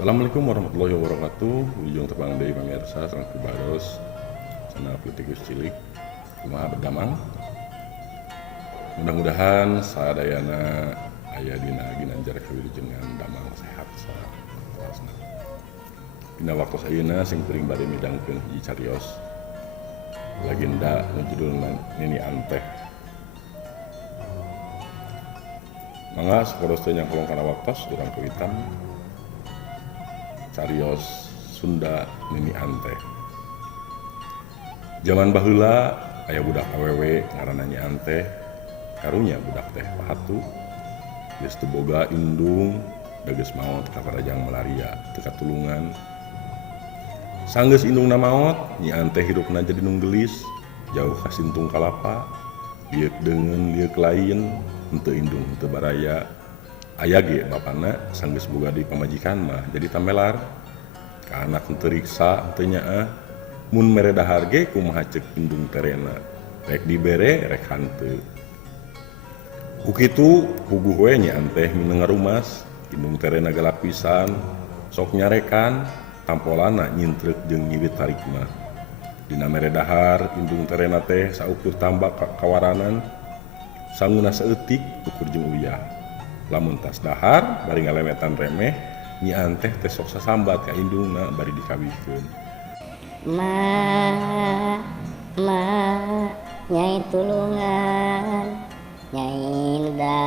Assalamualaikum warahmatullahi wabarakatuh. Ujung tepang dari pemirsa sang kubaros sana putikus cilik kumaha berdamang. Mudah-mudahan sadayana aya dina ginanjar kawilujengan damang sehat saterusna. Dina waktu sayeuna sing teuing bade midangkeun hiji carios legenda nu judulna Nini Anteh. Mangga saporos teh nyangkolong kana waktos urang kawitan carios Sunda Nini Anteh. Zaman baheula aya budak awewe ngaranna Nyi Anteh, karunya budak teh pahatu geus teu boga indung da geus maot ka karajang malaria teu katulungan. Sanggeus indungna maot, Nyi Anteh hirupna jadi nu gelis, jauh ka Sintung Kalapa, lieuk deungeun lieuk lain, henteu indung henteu baraya. Aya ge bapana sanggeus boga di pamajikan mah jadi tamelar ka anak henteu riksa henteu nyaah. Mun mere dahar ge kumaha ceuk indung terena, rek dibere rek hanteu. Ku kitu puguh we Nyi Anteh mineng ngarumas, indung terena galak pisan, sok nyarekan tampolana nyintreuk jeung nyiwit tarik mah. Dina mere dahar indung terena teh saukur tambak kawaranan, sanguna saeutik ukur jeung uyah. Lamun tas dahar bari ngalemetan remeh, Nyi Anteh teh sok sasambat ka indungna bari dikawihkeun. Ma nyai tulungan, nyai da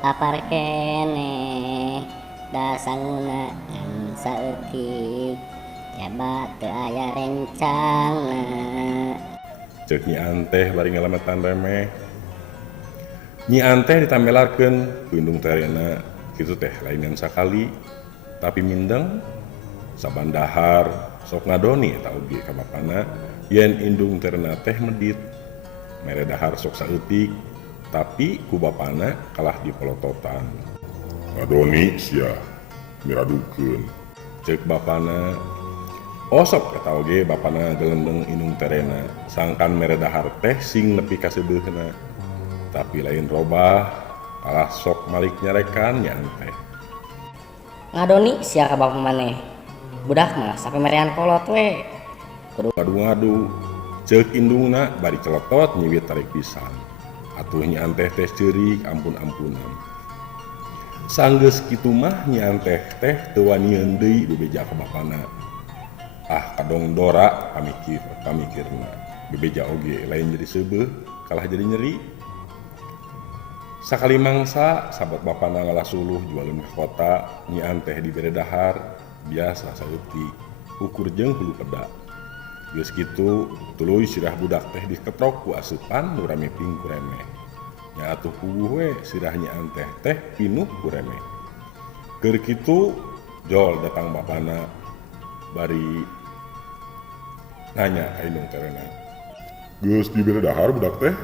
lapar keneh, da sanguna saeutik, jabat teu aya rencangna. Ceuk Nyi Anteh bari ngalemetan remeh. Nyi Anteh ditamelarkeun ku indung terena kitu teh lain sakali, tapi mindeng saban dahar sok ngadoni eta oge ka bapana yen indung terena teh medit. Mere dahar sok saeutik, tapi ku bapana kalah dipolototan. Ngadoni sia miradukeun. Ceuk bapana, osok eta oge bapana gelendeng indung terena, sangkan mere dahar teh sing nepi ka seubeuna. Tapi lain robah kalah sok malik nyarekan Nyi Anteh. Ngadoni sia ka bapak maneh, budak mah sampe merean kolot we. Ngadu-ngadu ceuk indungna bari celotot nyiwit tarik pisan. Atuh Nyi Anteh teh ceurik ampun-ampunan. Sanggeus kitu mah Nyi Anteh teh teu wanieun deui bebeja ka bapana. Kadong dora pamikirna. Bebeja oge lain jadi seubeuh, kalah jadi nyeri. Sakali mangsa sahabat bapana ngalah suluh jualin ke kota, Nyi Anteh dibere dahar biasa saeutik ukur jeung hulu peda. Geus kitu tuluy sirah budak teh diketrok ku asupan nu ramiping ku remeh. Nya atuh puguh we sirah Nyi Anteh teh pinuh ku remeh. Keur kitu jol datang bapana bari nanya ka indung terena, geus dibere dahar budak teh?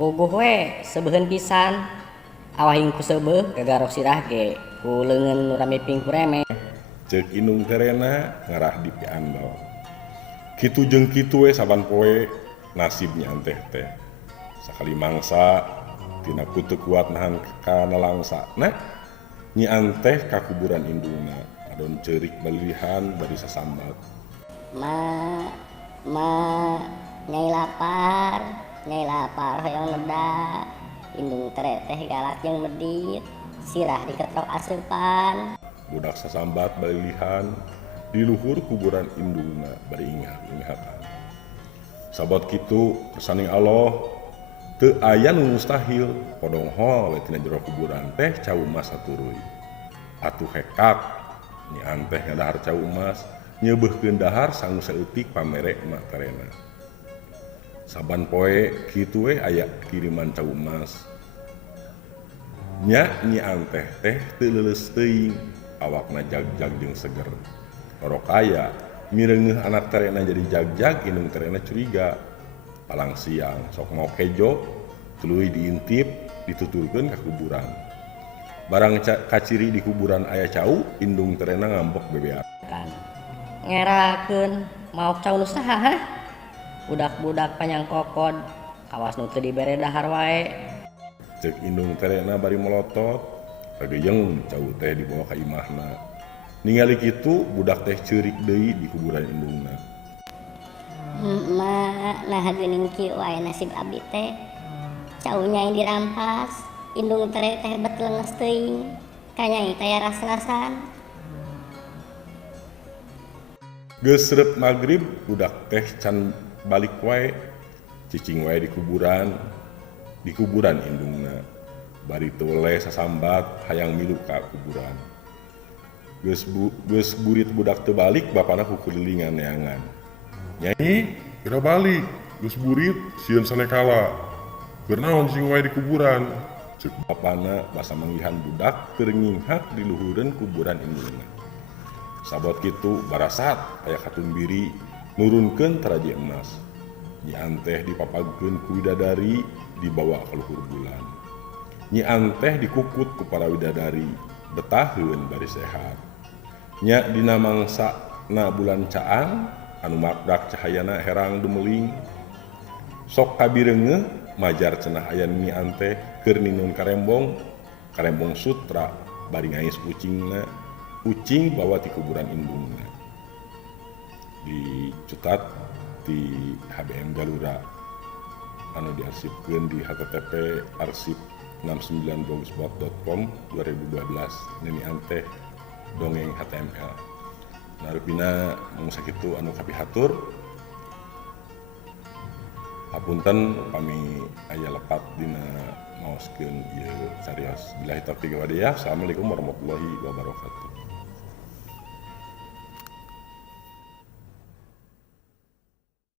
Puguh we sebeuheun pisan, awahing ku seubeuh gagarok sirah ge ku leungeun nu ramiping ku remeh. Ceuk indung terena ngarah di piandal. Kitu jeung kitu we saban poe nasib Nyi Anteh teh. Sakali mangsa tina ku teu kuat nahan kana langsana, Nyi Anteh ka kuburan indungna, adon ceurik balilihan bari sasambat. Nyai lapar hoyong leda, indung tere teh galak jeung medit, sirah diketok asupan. Budak sasambat balilihan di luhur kuburan indungna bari ingatan. Sabot kitu kesaning Allah teu aya nu mustahil, podong hol tina jero kuburan teh cau emas saturuy. Atuh hekak Nyi Anteh ngadahar cau emas, nyeubeukkeun dahar sangu saeutik pamere mak terena. Saban poe kitu we aya kiriman cau emas. Nya Nyi Anteh teh teu leuleus teuing, awakna jag-jag jeung seger. Rorok aya mireungeuh anak terena jadi jag-jag, indung terena curiga. Palang siang sok mau kejo, tuluy diintip dituturkeun ka kuburan. Barang kaciri di kuburan aya cau, indung terena ngambek bebean. Ngerakeun mau cau nu saha hah? Budak-budak panjang kokod, awas nu teu dibere dahar wae. Ceuk indung terena bari melotot, Rageyeng cau teh dibawa ka imahna. Ningali kitu budak teh ceurik deui di kuburan indungna. Mak nah geuning kieu wae nasib abdi teh. Cau nyai dirampas, indung tere teh bet leungeus teuing. Ka nyai teh ras-rasan. Geus reup magrib budak teh can balik wae, cicing wae di kuburan indungna. Bari teu weleh sasambat hayang milu ka kuburan. Geus burit budak teu balik bapana kukelilingan neangan. Nyai, kira balik, geus burit, sieun sanekala. Keur naon cicing wae di kuburan? Ceuk bapana basa manggihan budak keur nginghak di luhureun kuburan indungna. Sabot kitu barasat aya katun biri nurunkeun taraji emas. Nyi Anteh dipapagkeun ku widadari dibawa ka luhur bulan. Nyi Anteh dikukut ku para widadari betaheun bari sehat. Nya dina mangsana bulan caang anu makdak cahayana herang dumeling. Sok kabireungeuh majar cenah aya Nyi Anteh keur ninun karembong sutra bari ngais ucing bawa ti kuburan indungna. Dicutat di HBM Galura anu diarsipkeun di http arsip69blogspot.com 2012 Nini Anteh dongeng HTML. Narupina mun sakitu anu kapihatur. Hapunten upami aya lepat dina maoskeun ieu carios. Billahi taufiq wal hidayah. Assalamualaikum warahmatullahi wabarakatuh.